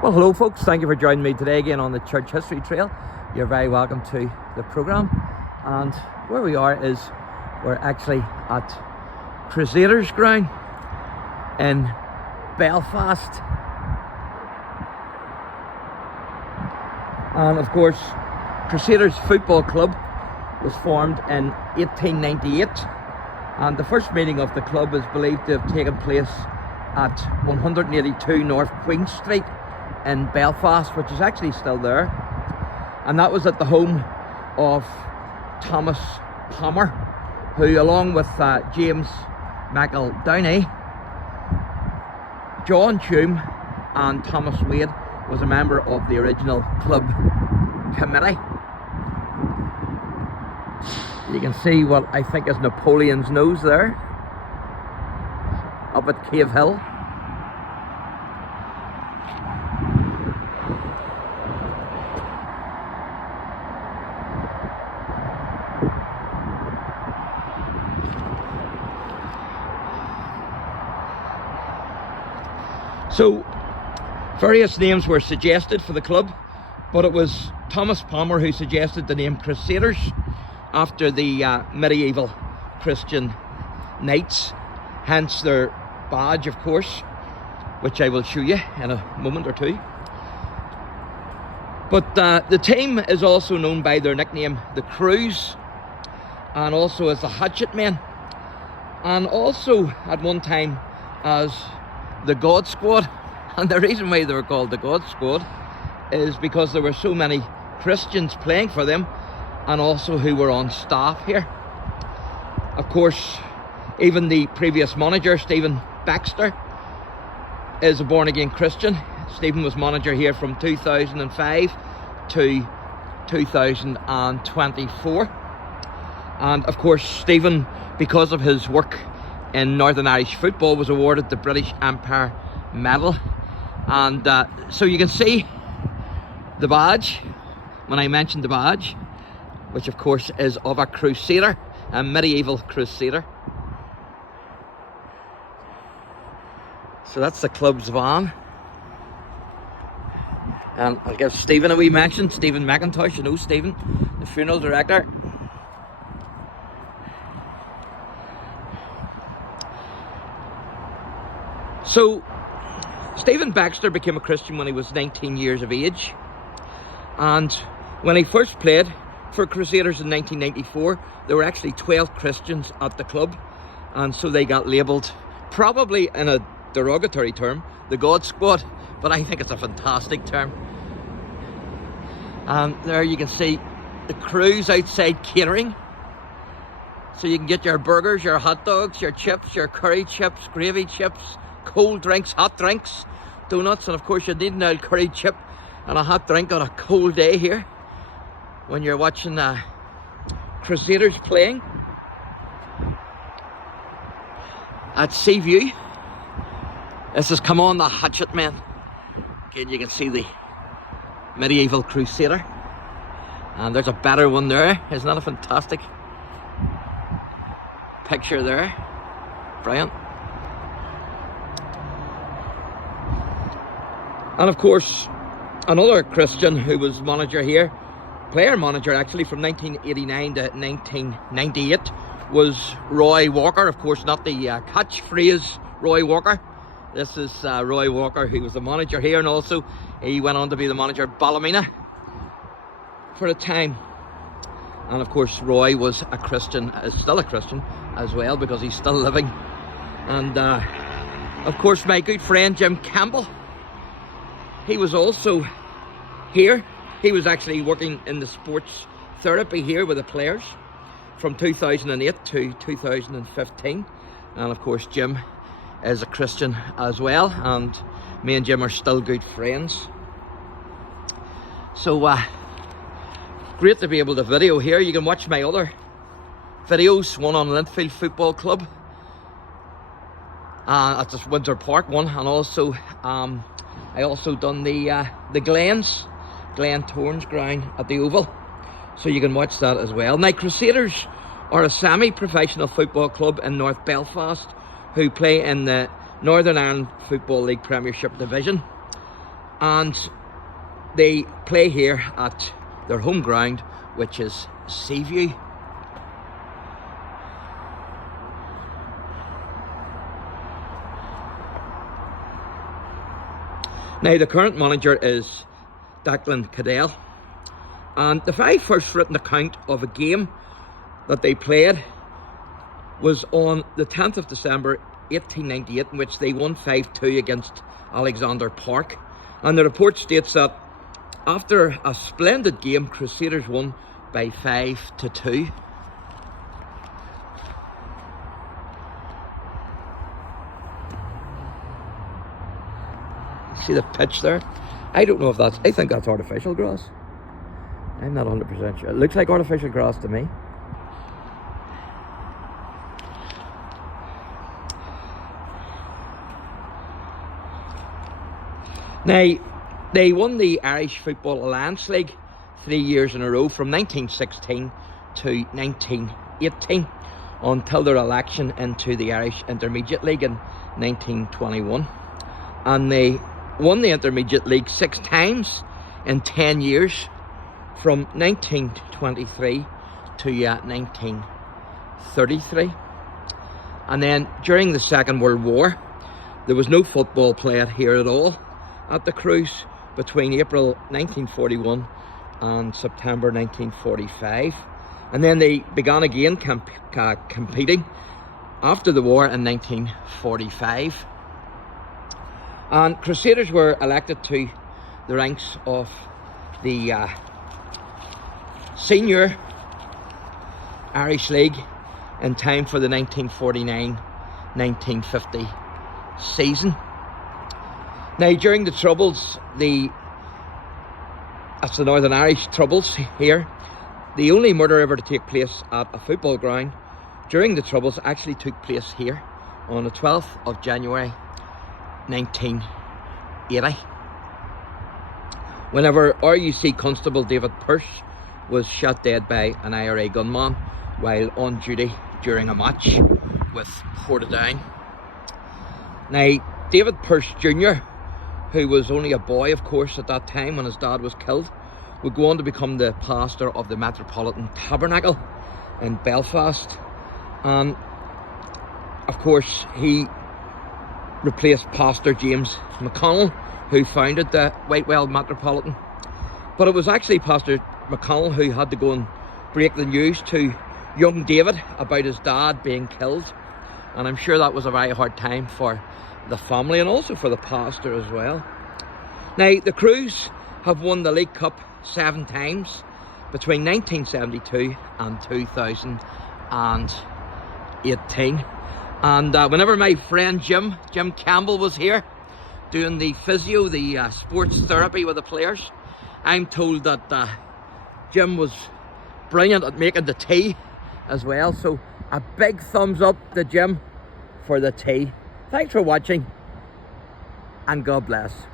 Well, hello folks, thank you for joining me today again on the Church History Trail. You're very welcome to the programme. And where we are is we're actually at Crusaders ground in Belfast. And of course, Crusaders Football Club was formed in 1898, and the first meeting of the club is believed to have taken place at 182 North Queen Street in Belfast, which is actually still there, and that was at the home of Thomas Palmer, who along with James McEldowney, John Hume and Thomas Wade was a member of the original club committee. You can see what I think is Napoleon's nose there up at Cave Hill. So various names were suggested for the club, but it was Thomas Palmer who suggested the name Crusaders after the medieval Christian knights, hence their badge, of course, which I will show you in a moment or two. But the team is also known by their nickname the Crews, and also as the Hatchet Men, and also at one time as the God Squad. And the reason why they were called the God Squad is because there were so many Christians playing for them, and also who were on staff here. Of course, even the previous manager, Stephen Baxter, is a born-again Christian. Stephen was manager here from 2005 to 2024. And of course, Stephen, because of his work in Northern Irish football, was awarded the British Empire Medal. And so you can see the badge, when I mentioned the badge, which of course is of a crusader, a medieval crusader. So that's the club's van. And I'll give Stephen a wee mention, Stephen McIntosh, you know Stephen, the funeral director. So Stephen Baxter became a Christian when he was 19 years of age, and when he first played for Crusaders in 1994, there were actually 12 Christians at the club, and so they got labelled, probably in a derogatory term, the God Squad, but I think it's a fantastic term. And there you can see the Crews outside catering, so you can get your burgers, your hot dogs, your chips, your curry chips, gravy chips, cold drinks, hot drinks, donuts, and of course you need an old curry chip and a hot drink on a cold day here when you're watching Crusaders playing at Seaview. This is Come On the Hatchet Men. Again, you can see the medieval crusader, and there's a better one there. Isn't that a fantastic picture there? Brilliant. And of course, another Christian who was manager here, player manager actually, from 1989 to 1998, was Roy Walker. Of course, not the catchphrase Roy Walker. This is Roy Walker, who was the manager here, and also he went on to be the manager of Ballymena for a time. And of course, Roy was a Christian, is still a Christian as well, because he's still living. And of course, my good friend Jim Campbell, he was also here. He was actually working in the sports therapy here with the players from 2008 to 2015. And of course, Jim is a Christian as well, and me and Jim are still good friends. So great to be able to video here. You can watch my other videos, one on Linfield Football Club at the Windsor Park one, and also I also done the Glen Torrens ground at the Oval, so you can watch that as well. Now, Crusaders are a semi-professional football club in North Belfast who play in the Northern Ireland Football League Premiership Division. and they play here at their home ground, which is Seaview. Now, the current manager is Declan Cadell, and the very first written account of a game that they played was on the 10th of December 1898, in which they won 5-2 against Alexander Park. And the report states that after a splendid game, Crusaders won by 5-2. See the pitch there? I don't know if that's, I think that's artificial grass. I'm not 100% sure. It looks like artificial grass to me. Now, they won the Irish Football Alliance League 3 years in a row, from 1916 to 1918, until their election into the Irish Intermediate League in 1921. And they won the Intermediate League 6 times in 10 years, from 1923 to 1933. And then during the Second World War, there was no football played here at all at the Crus between April 1941 and September 1945. And then they began again competing after the war in 1945. And Crusaders were elected to the ranks of the Senior Irish League in time for the 1949-1950 season. Now, during the Troubles, that's the Northern Irish Troubles here, the only murder ever to take place at a football ground during the Troubles actually took place here on the 12th of January 1980, whenever RUC Constable David Pearce was shot dead by an IRA gunman while on duty during a match with Portadown. Now, David Pearce Jr., who was only a boy, of course, at that time when his dad was killed, would go on to become the pastor of the Metropolitan Tabernacle in Belfast. And of course, he replaced Pastor James McConnell, who founded the Whitewell Metropolitan. But it was actually Pastor McConnell who had to go and break the news to young David about his dad being killed. And I'm sure that was a very hard time for the family and also for the pastor as well. Now, the Crus have won the League Cup 7 times between 1972 and 2018. And whenever my friend Jim Campbell was here doing the physio, the sports therapy with the players, I'm told that Jim was brilliant at making the tea as well. So a big thumbs up to Jim for the tea. Thanks for watching, and God bless.